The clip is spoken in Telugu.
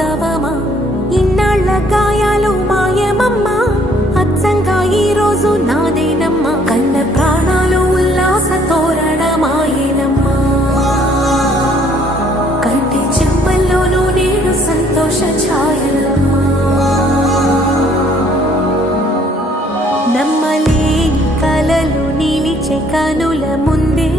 వాస్తవమా ఇన్నాళ్ళ గాయాలు మాయమమ్మా అచ్చంగా ఈ రోజు నాదేనమ్మా కన్న ప్రాణాలు ఉల్లాస తోరణమాయేనమ్మా కంటి చెమ్మల్లోనూ నేడు సంతోష ఛాయలమ్మా నమ్మలేని కలలు నిలిచే కనుల ముందే